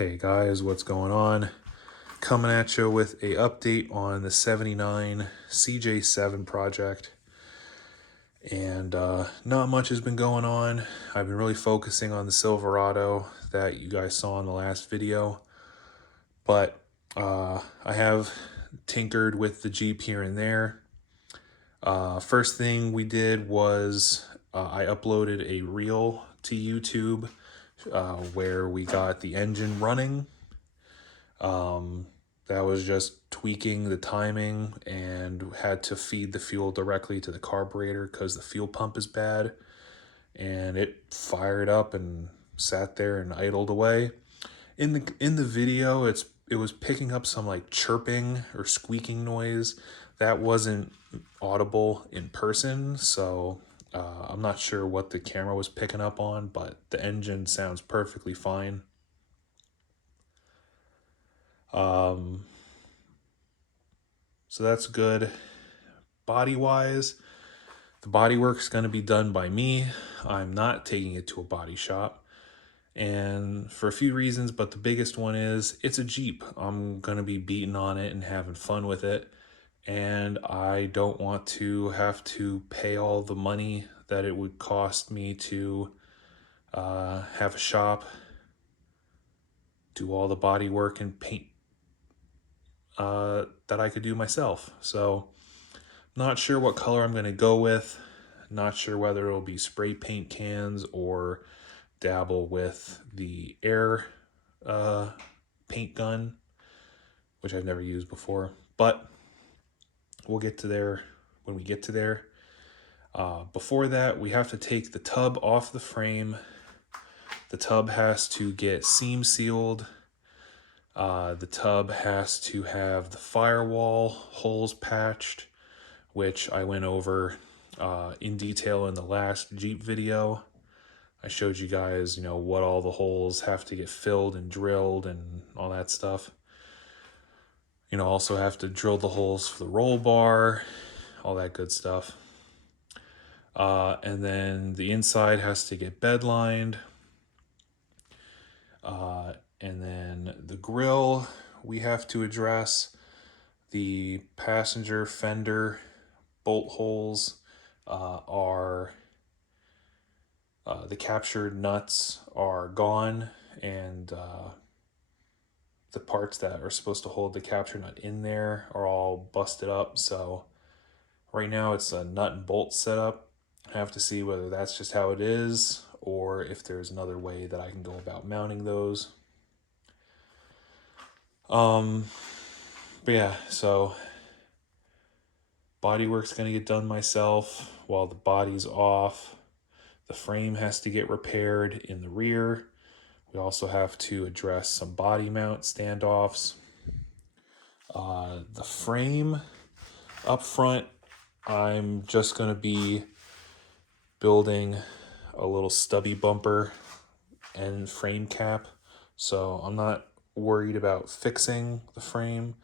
Hey guys, what's going on? Coming at you with a update on the 79 CJ7 project. And not much has been going on. I've been really focusing on the Silverado that you guys saw in the last video. But I have tinkered with the Jeep here and there. First thing we did was I uploaded a reel to YouTube where we got the engine running. That was just tweaking the timing and had to feed the fuel directly to the carburetor because the fuel pump is bad. And it fired up and sat there and idled away. In the video, it was picking up some like chirping or squeaking noise that wasn't audible in person, so I'm not sure what the camera was picking up on, but the engine sounds perfectly fine. So that's good. Body wise, the body work's going to be done by me. I'm not taking it to a body shop, and for a few reasons, but the biggest one is it's a Jeep. I'm going to be beating on it and having fun with it, and I don't want to have to pay all the money that it would cost me to have a shop, do all the body work and paint that I could do myself. So not sure what color I'm going to go with. Not sure whether it'll be spray paint cans or dabble with the air paint gun, which I've never used before. But we'll get to there when we get to there. Before that, we have to take the tub off the frame. The tub has to get seam sealed. The tub has to have the firewall holes patched, which I went over in detail in the last Jeep video. I showed you guys, what all the holes have to get filled and drilled and all that stuff. Also have to drill the holes for the roll bar, all that good stuff. And then the inside has to get bed lined. And then the grill, we have to address the passenger fender bolt holes are the captured nuts are gone, and the parts that are supposed to hold the capture nut in there are all busted up. So right now it's a nut and bolt setup. I have to see whether that's just how it is or if there's another way that I can go about mounting those. But yeah, so bodywork's gonna get done myself while the body's off. The frame has to get repaired in the rear. We also have to address some body mount standoffs. The frame up front, I'm just gonna be building a little stubby bumper and frame cap. So I'm not worried about fixing the frame,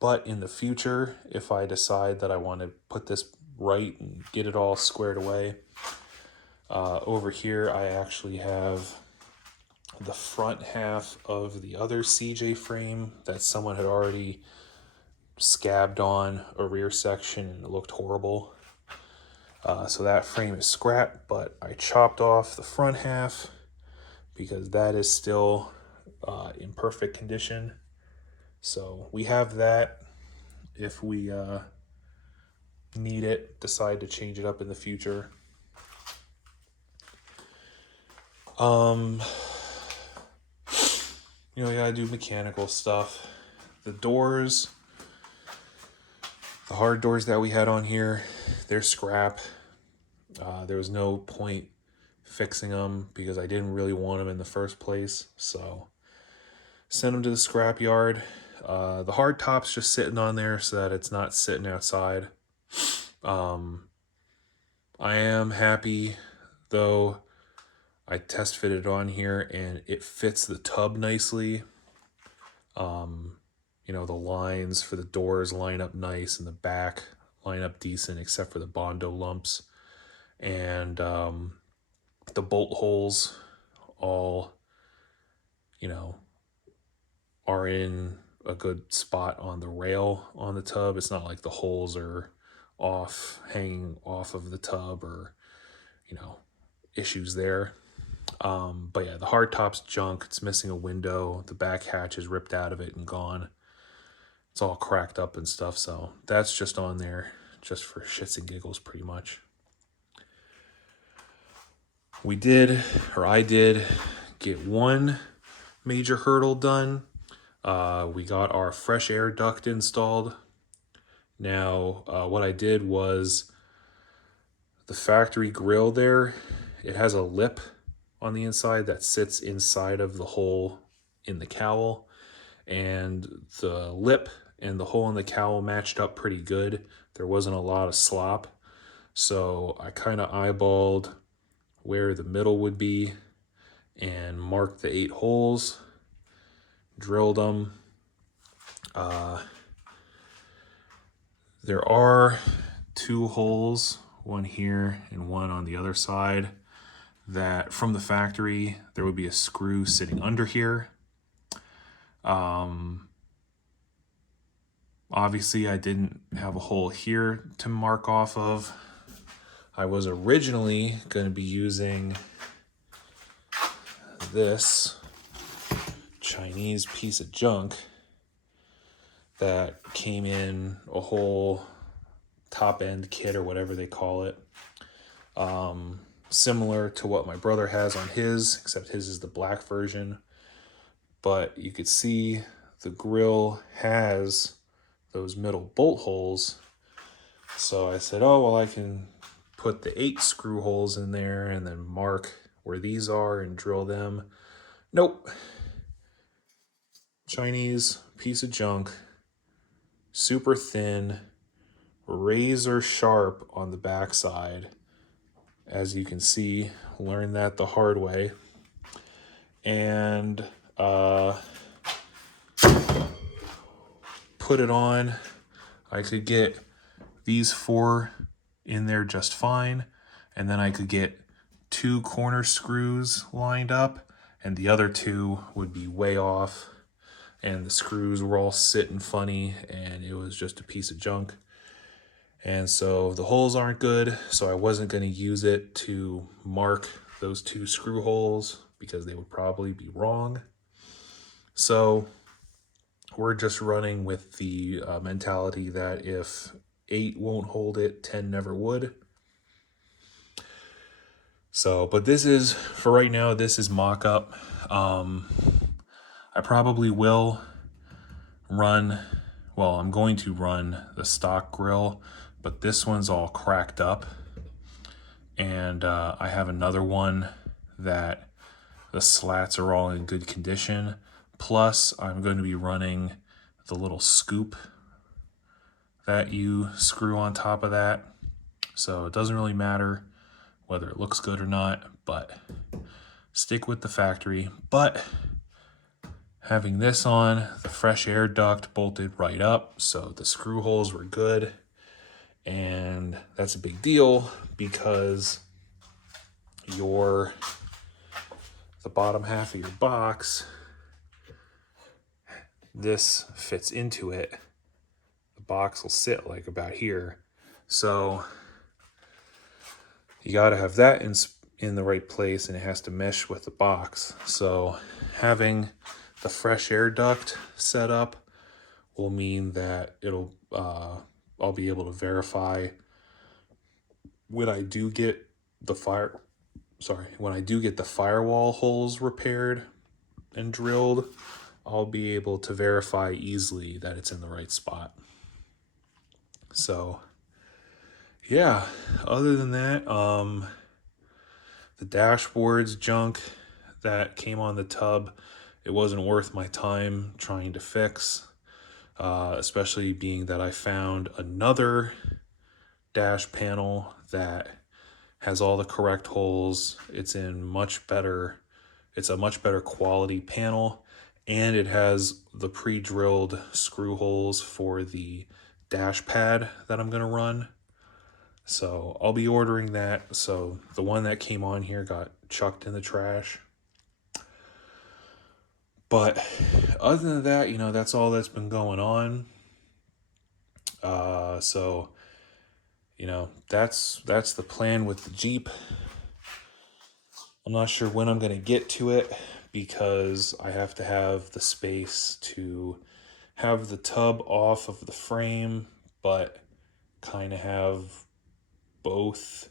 but in the future, if I decide that I want to put this right and get it all squared away, over here I actually have the front half of the other CJ frame that someone had already scabbed on a rear section and it looked horrible. So that frame is scrapped, but I chopped off the front half because that is still in perfect condition. So we have that if we need it, decide to change it up in the future. You gotta do mechanical stuff. The doors, the hard doors that we had on here, they're scrap. There was no point fixing them because I didn't really want them in the first place. So send them to the scrap yard. The hard top's just sitting on there so that it's not sitting outside. I am happy though. I test fitted on here and it fits the tub nicely. The lines for the doors line up nice and the back line up decent except for the Bondo lumps. And the bolt holes all, are in a good spot on the rail on the tub. It's not like the holes are off, hanging off of the tub, or, you know, issues there. But yeah, the hard top's junk. It's missing a window. The back hatch is ripped out of it and gone. It's all cracked up and stuff. So that's just on there just for shits and giggles, pretty much. I did get one major hurdle done. We got our fresh air duct installed. Now, what I did was the factory grill there, it has a lip on the inside that sits inside of the hole in the cowl, and the lip and the hole in the cowl matched up pretty good. There wasn't a lot of slop, so I kind of eyeballed where the middle would be and marked the 8 holes, drilled them. There are 2 holes, one here and one on the other side, that from the factory there would be a screw sitting under here. Obviously I didn't have a hole here to mark off of. I was originally going to be using this Chinese piece of junk that came in a whole top end kit or whatever they call it. Similar to what my brother has on his, except his is the black version. But you could see the grill has those middle bolt holes. So I said, oh, well, I can put the 8 screw holes in there and then mark where these are and drill them. Nope. Chinese piece of junk, super thin, razor sharp on the backside. As you can see, learned that the hard way. And put it on. I could get these 4 in there just fine, and then I could get 2 corner screws lined up, and the other 2 would be way off, and the screws were all sitting funny, and it was just a piece of junk. And so the holes aren't good, so I wasn't going to use it to mark those 2 screw holes because they would probably be wrong. So we're just running with the mentality that if 8 won't hold it, 10 never would. So, but this is, for right now, this is mock-up. I probably will run, well, I'm going to run the stock grill, but this one's all cracked up. And I have another one that the slats are all in good condition. Plus, I'm going to be running the little scoop that you screw on top of that. So it doesn't really matter whether it looks good or not, but stick with the factory. But having this on, the fresh air duct bolted right up, so the screw holes were good. And that's a big deal because the bottom half of your box, this fits into it. The box will sit like about here. So you got to have that in the right place, and it has to mesh with the box. So having the fresh air duct set up will mean that I'll be able to verify when I do get the firewall holes repaired and drilled, I'll be able to verify easily that it's in the right spot. So yeah, other than that, the dashboard's junk that came on the tub, it wasn't worth my time trying to fix, especially being that I found another dash panel that has all the correct holes. It's a much better quality panel, and it has the pre-drilled screw holes for the dash pad that I'm going to run. So I'll be ordering that. So the one that came on here got chucked in the trash. But other than that, you know, that's all that's been going on. So, you know, that's the plan with the Jeep. I'm not sure when I'm going to get to it because I have to have the space to have the tub off of the frame, but kind of have both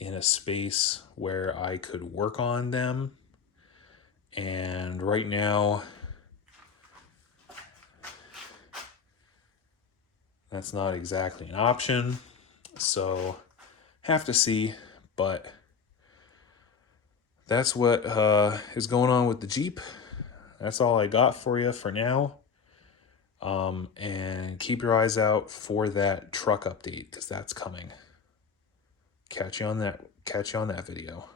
in a space where I could work on them. And right now, that's not exactly an option. So, have to see, but that's what is going on with the Jeep. That's all I got for you for now. And keep your eyes out for that truck update because that's coming. Catch you on that video.